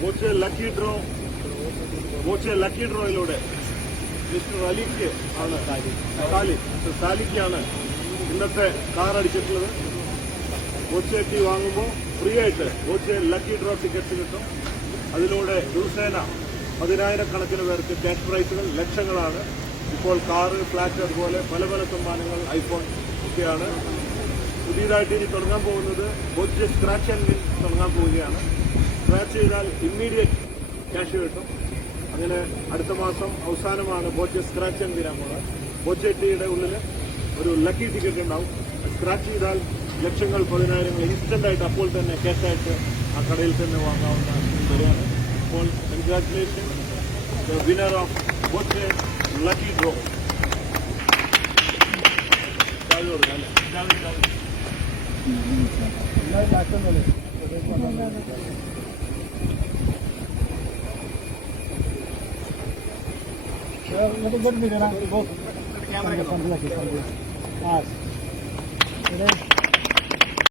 Boche lucky ഡ്രോയിലൂടെ mister അലിക്ക് ആണ് സാലിക്കാണ് ഇന്നത്തെ car അടിച്ചിട്ടുള്ളത്. Boche tea വാങ്ങുമ്പോൾ ഫ്രീ ആയിട്ട് ബോച്ചെ ലക്കി ഡ്രോ ടിക്കറ്റ്സ് കിട്ടും. അതിലൂടെ ദിവസേന 10,000-കണക്കിന് പേർക്ക് ക്യാഷ് പ്രൈസുകൾ ലക്ഷങ്ങളാണ്. ഇപ്പോൾ കാറ്, ഫ്ലാറ്റ്, അതുപോലെ പല പല സമ്മാനങ്ങൾ, ഐഫോൺ ഒക്കെയാണ്. പുതിയതായിട്ട് ഇനി തുടങ്ങാൻ പോകുന്നത് ബോച്ചെ സ്ക്രാച്ച് ആൻഡ് വിൻ തുടങ്ങാൻ പോവുകയാണ്. സ്ക്രാച്ച് ചെയ്താൽ ഇമ്മീഡിയറ്റ് ക്യാഷ് കിട്ടും. അങ്ങനെ അടുത്ത മാസം അവസാനമാണ് ബോച്ചെ സ്ക്രാച്ച് ആൻഡ് വിൻ പോകുന്നത്. ബോച്ചെ ടീയുടെ ഉള്ളിൽ ഒരു ലക്കി ടിക്കറ്റ് ഉണ്ടാവും. സ്ക്രാച്ച് ചെയ്താൽ ലക്ഷങ്ങൾ, 10,000 ഇൻസ്റ്റന്റായിട്ട് അപ്പോൾ തന്നെ ക്യാഷായിട്ട് ആ കടയിൽ തന്നെ വാങ്ങാവുന്ന വരെയാണ്. അപ്പോൾ congratulation the winner of Boche lucky draw. Camera